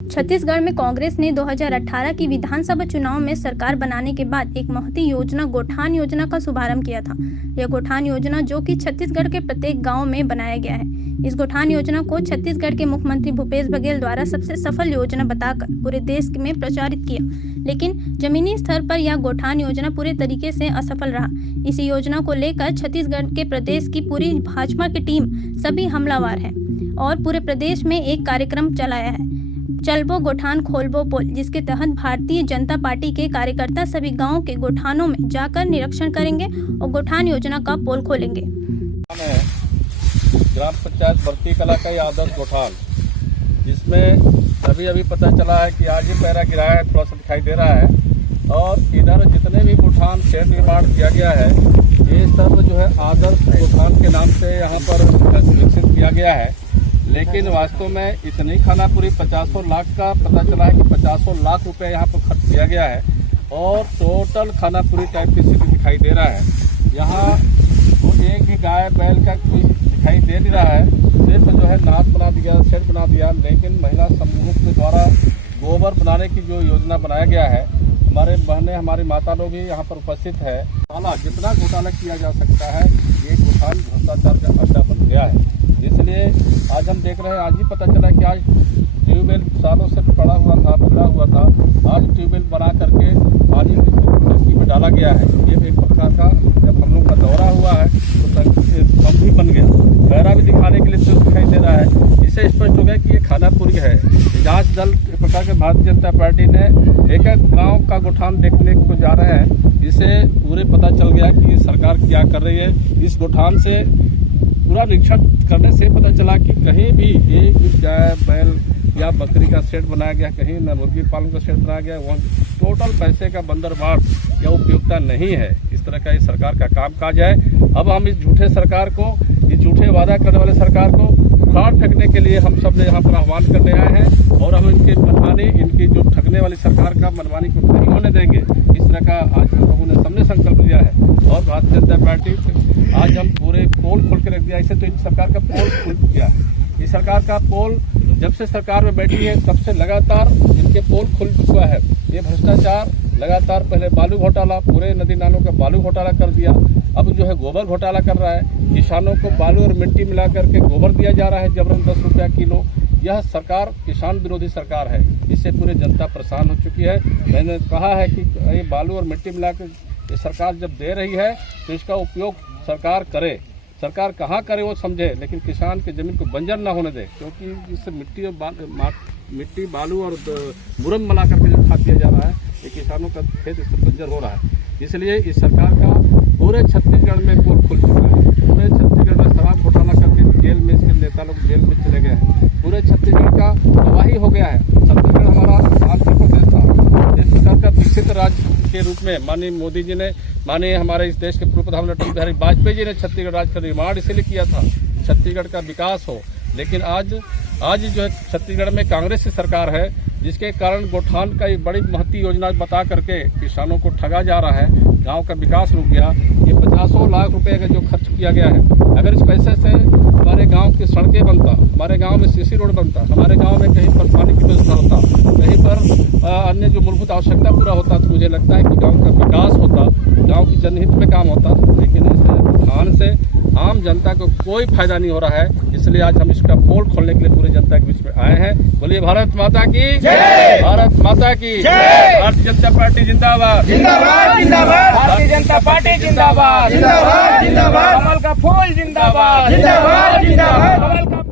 छत्तीसगढ़ में कांग्रेस ने 2018 की विधानसभा चुनाव में सरकार बनाने के बाद एक महती योजना गोठान योजना का शुभारंभ किया था। यह गोठान योजना जो कि छत्तीसगढ़ के प्रत्येक गांव में बनाया गया है। इस गोठान योजना को छत्तीसगढ़ के मुख्यमंत्री भूपेश बघेल द्वारा सबसे सफल योजना बताकर पूरे देश में प्रचारित किया, लेकिन जमीनी स्तर पर यह गोठान योजना पूरे तरीके से असफल रहा। इस योजना को लेकर छत्तीसगढ़ के प्रदेश की पूरी भाजपा की टीम सभी हमलावर है और पूरे प्रदेश में एक कार्यक्रम चलाया है, चलबो गोठान खोलबो पोल, जिसके तहत भारतीय जनता पार्टी के कार्यकर्ता सभी गांव के गोठानों में जाकर निरीक्षण करेंगे और गोठान योजना का पोल खोलेंगे। ग्राम पंचायत बरती कला का ये आदर्श गोठान, जिसमें अभी पता चला है कि आज ही पैरा गिरा है, थोड़ा सा दिखाई दे रहा है। और इधर जितने भी गोठान शेड निर्माण किया गया है, ये सब जो है आदर्श गोठान के नाम से यहाँ पर विकसित किया गया है। लेकिन वास्तव में इतनी खानापुरी 500 लाख का पता चला है कि 500 लाख रुपए यहाँ पर खर्च किया गया है और टोटल खानापुरी टाइप की स्थिति दिखाई दे रहा है। यहाँ वो एक भी गाय बैल का कोई दिखाई दे नहीं रहा है, सिर्फ जो है नाद बना दिया, शेड बना दिया। लेकिन महिला समूह के द्वारा गोबर बनाने की जो योजना बनाया गया है, हमारे बहनें हमारी माता लोग भी यहाँ पर उपस्थित है। जितना घोटाला किया जा सकता है, ये गोठान भ्रष्टाचार का अड्डा बन गया है। इसलिए आज हम देख रहे हैं, आज ही पता चला कि आज ट्यूबवेल सालों से पड़ा हुआ था, बिगड़ा हुआ था, आज ट्यूबवेल बना करके पानी टंकी में डाला गया है। ये एक प्रकार का जब हम लोग का दौरा हुआ है तो टंकी से पंप भी बन गया, गहरा भी दिखाने के लिए तो दिखाई दे रहा है। इससे स्पष्ट हो गया कि ये खानापुरी है। जांच दल एक प्रकार के भारतीय जनता पार्टी ने एक गाँव का गोठान देखने को जा रहे हैं, जिससे पूरे पता चल गया कि सरकार क्या कर रही है। इस गोठान से पूरा निरीक्षण करने से पता चला कि कहीं भी एक गाय बैल या बकरी का शेड बनाया गया, कहीं न मुर्गी पालन का शेड बनाया गया, वहाँ टोटल पैसे का बंदरबांट या उपयोगिता नहीं है। इस तरह का ये सरकार का कामकाज है। अब हम इस झूठे सरकार को, इस झूठे वादा करने वाले सरकार को उखाड़ फेंकने के लिए हम सब यहाँ पर आह्वान करने आए हैं और हम इनकी मनमानी, इनकी जो ठगने वाली सरकार का मनमानी को नहीं होने देंगे। इस तरह का आज हम लोगों ने सबने संकल्प लिया है और भारतीय जनता पार्टी आज हम पूरे पोल खोल के रख दिया। इसे तो इन सरकार का पोल खुल गया है। इस सरकार का पोल जब से सरकार में बैठी है तब से लगातार इनके पोल खुल चुका है। ये भ्रष्टाचार लगातार, पहले बालू घोटाला, पूरे नदी नालों का बालू घोटाला कर दिया, अब जो है गोबर घोटाला कर रहा है। किसानों को बालू और मिट्टी मिला करके गोबर दिया जा रहा है जबरन 10 रुपया किलो। यह सरकार किसान विरोधी सरकार है, इससे पूरी जनता परेशान हो चुकी है। मैंने कहा है कि ये बालू और मिट्टी मिलाकर ये सरकार जब दे रही है तो इसका उपयोग सरकार करे। सरकार कहाँ करे वो समझे, लेकिन किसान की जमीन को बंजर ना होने दे, क्योंकि इससे मिट्टी बालू और मुरम मिला करके जो खाद दिया जा रहा है, ये किसानों का खेत इससे बंजर हो रहा है। इसलिए इस सरकार का पूरे छत्तीसगढ़ में पोल खुल चुका है। पूरे छत्तीसगढ़ में शराब घोटाला करके जेल में इसके नेता लोग जेल में चले गए हैं। पूरे छत्तीसगढ़ का तबाही हो गया है। छत्तीसगढ़ हमारा शांति प्रदेश था। इस प्रकार का विकसित राज्य के रूप में माननीय मोदी जी ने, माननीय हमारे इस देश के पूर्व प्रधानमंत्री अटल बिहारी वाजपेयी जी ने छत्तीसगढ़ राज्य का निर्माण इसलिए किया था, छत्तीसगढ़ का विकास हो। लेकिन आज जो है छत्तीसगढ़ में कांग्रेस की सरकार है, जिसके कारण गोठान का एक बड़ी महती योजना बता करके किसानों को ठगा जा रहा है। गांव का विकास रुक गया। ये 500 लाख रुपए का जो खर्च किया गया है, अगर इस पैसे से हमारे गांव की सड़कें बनता, हमारे गांव में सीसी रोड बनता, हमारे गांव में कहीं पर पानी की व्यवस्था होता, कहीं पर अन्य जो मूलभूत आवश्यकता पूरा होता, तो मुझे लगता है कि गाँव का विकास होता, गाँव की जनहित में काम होता। लेकिन इस गोठान से आम जनता को कोई फायदा नहीं हो रहा है। इसलिए आज हम इसका पोल खोलने के लिए पूरी जनता के बीच में आए हैं। बोलिए भारत माता की जय, भारत माता की जय, भारतीय जनता पार्टी जिंदाबाद, जिंदाबाद जिंदाबाद, भारतीय जनता पार्टी जिंदाबाद, जिंदाबाद जिंदाबाद, कमल का फूल जिंदाबाद, जिंदाबाद जिंदाबाद, कमल का